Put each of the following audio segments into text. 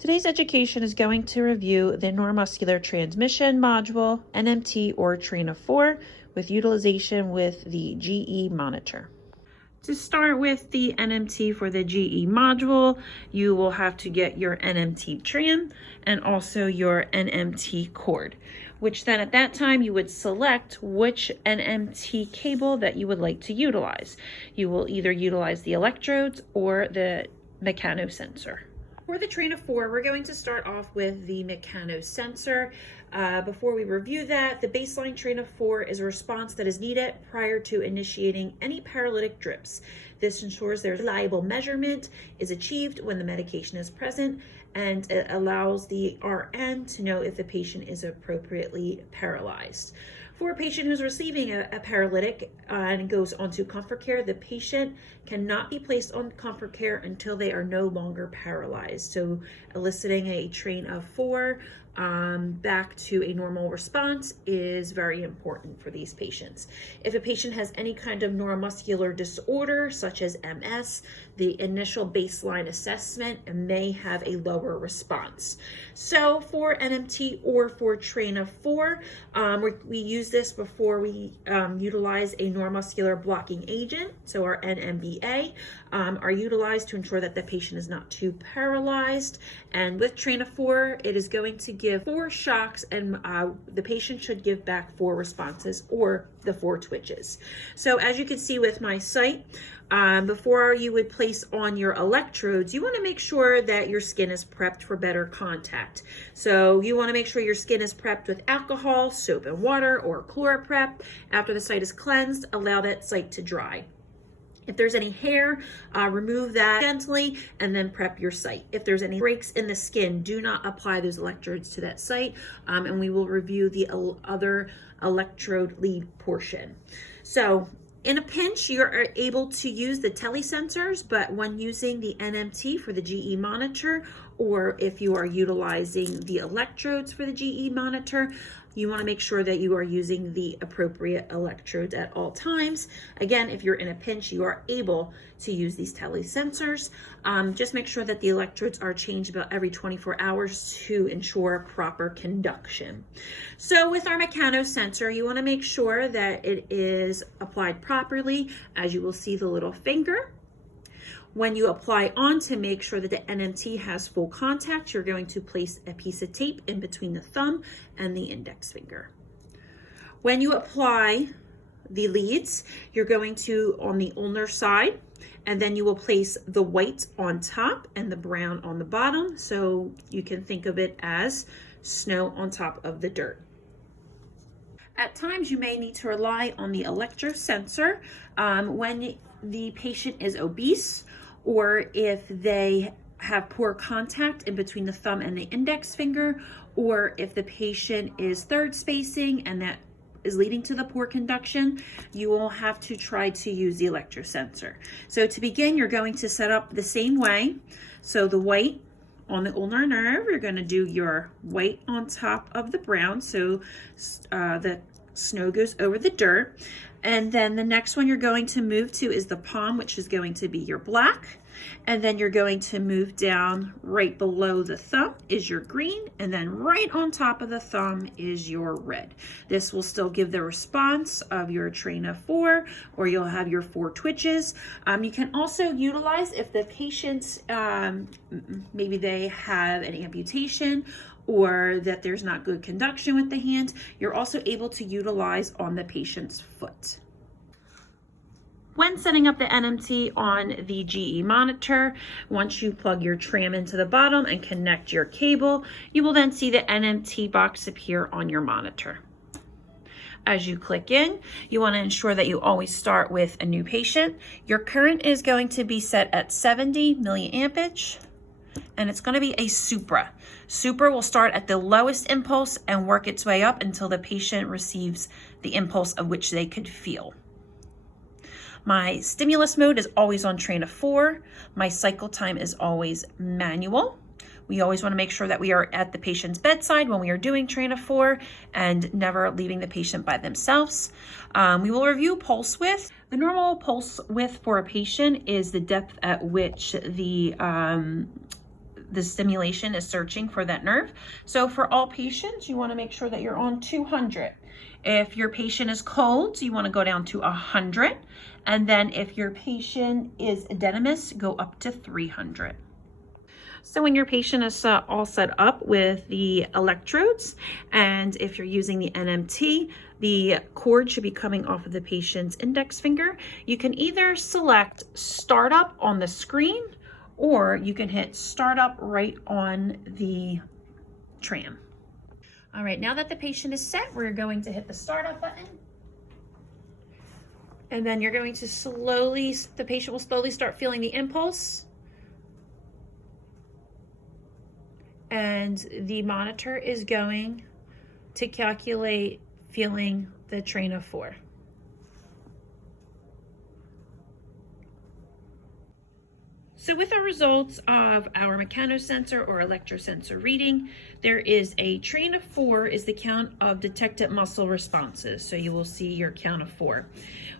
Today's education is going to review the neuromuscular transmission module, NMT or train of 4, with utilization with the GE monitor. To start with the NMT for the GE module, you will have to get your NMT tram and also your NMT cord, which then at that time you would select which NMT cable that you would like to utilize. You will either utilize the electrodes or the mechanosensor. For the train of 4, we're going to start off with the mechanosensor. Before we review that, the baseline train of 4 is a response that is needed prior to initiating any paralytic drips. This ensures there's reliable measurement is achieved when the medication is present, and it allows the RN to know if the patient is appropriately paralyzed. For a patient who's receiving a paralytic and goes onto comfort care, the patient cannot be placed on comfort care until they are no longer paralyzed. So eliciting a train of 4 back to a normal response is very important for these patients. If a patient has any kind of neuromuscular disorder, such as MS, the initial baseline assessment may have a lower response. So for NMT or for train of 4, we use this before we utilize a neuromuscular blocking agent. So our NMBA are utilized to ensure that the patient is not too paralyzed. And with train of 4, it is going to give 4 shocks, and the patient should give back 4 responses or the 4 twitches. So as you can see with my site, before you would place on your electrodes, you want to make sure that your skin is prepped for better contact. So you want to make sure your skin is prepped with alcohol, soap and water, or ChloraPrep. After the site is cleansed, allow that site to dry. If there's any hair, remove that gently and then prep your site. If there's any breaks in the skin, do not apply those electrodes to that site, and we will review the other electrode lead portion. So in a pinch, you're able to use the telesensors, but when using the NMT for the GE monitor, or if you are utilizing the electrodes for the GE monitor, you want to make sure that you are using the appropriate electrodes at all times. Again, if you're in a pinch, you are able to use these telesensors. Just make sure that the electrodes are changed about every 24 hours to ensure proper conduction. So with our mechanosensor, you want to make sure that it is applied properly, as you will see the little finger. When you apply on, to make sure that the NMT has full contact, you're going to place a piece of tape in between the thumb and the index finger. When you apply the leads, you're going to on the ulnar side, and then you will place the white on top and the brown on the bottom. So you can think of it as snow on top of the dirt. At times, you may need to rely on the electrosensor when the patient is obese, or if they have poor contact in between the thumb and the index finger, or if the patient is third spacing and that is leading to the poor conduction, you will have to try to use the electrosensor. So to begin, you're going to set up the same way. So the white on the ulnar nerve, you're going to do your white on top of the brown, so the snow goes over the dirt. And then the next one you're going to move to is the palm, which is going to be your black. And then you're going to move down right below the thumb is your green, and then right on top of the thumb is your red. This will still give the response of your train of 4, or you'll have your 4 twitches. You can also utilize, if the patients, maybe they have an amputation or that there's not good conduction with the hand, you're also able to utilize on the patient's foot. When setting up the NMT on the GE monitor, once you plug your tram into the bottom and connect your cable, you will then see the NMT box appear on your monitor. As you click in, you want to ensure that you always start with a new patient. Your current is going to be set at 70 milliampage, and it's going to be a supra. Supra will start at the lowest impulse and work its way up until the patient receives the impulse of which they could feel. My stimulus mode is always on train of 4. My cycle time is always manual. We always want to make sure that we are at the patient's bedside when we are doing train of 4 and never leaving the patient by themselves. We will review pulse width. The normal pulse width for a patient is the depth at which the the stimulation is searching for that nerve. So for all patients, you want to make sure that you're on 200. If your patient is cold, you want to go down to 100. And then if your patient is edematous, go up to 300. So when your patient is all set up with the electrodes, and if you're using the NMT, the cord should be coming off of the patient's index finger. You can either select startup on the screen, or you can hit startup right on the tram. All right, now that the patient is set, we're going to hit the startup button. And then you're going to the patient will slowly start feeling the impulse. And the monitor is going to calculate feeling the train of 4. So with the results of our mechanosensor or electrosensor reading, there is a train of 4 is the count of detected muscle responses. So you will see your count of 4.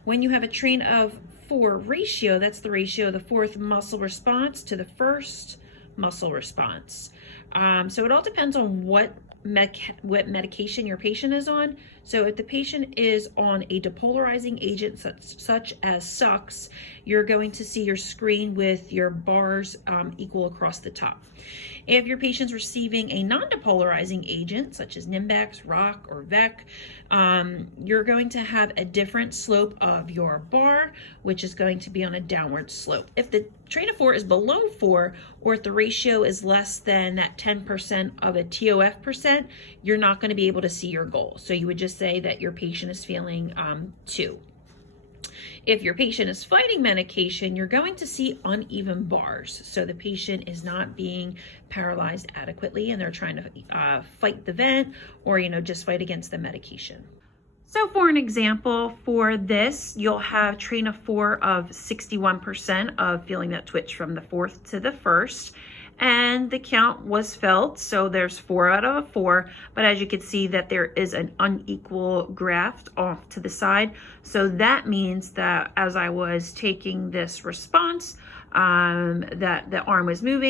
When you have a train of 4 ratio, that's the ratio of the 4th muscle response to the 1st muscle response. So it all depends on what medication your patient is on. So if the patient is on a depolarizing agent such as SUX, you're going to see your screen with your bars equal across the top. If your patient's receiving a non-depolarizing agent such as Nimbex, ROC, or VEC, you're going to have a different slope of your bar, which is going to be on a downward slope. If the train of 4 is below 4, or if the ratio is less than that 10% of a TOF percent, you're not going to be able to see your goal. So you would just say that your patient is feeling 2. If your patient is fighting medication, you're going to see uneven bars. So the patient is not being paralyzed adequately and they're trying to fight the vent or, just fight against the medication. So for an example, for this, you'll have train of 4 of 61% of feeling that twitch from the 4th to the 1st. And the count was felt, so there's 4 out of a 4, but as you can see that there is an unequal graft off to the side. So that means that as I was taking this response, that the arm was moving.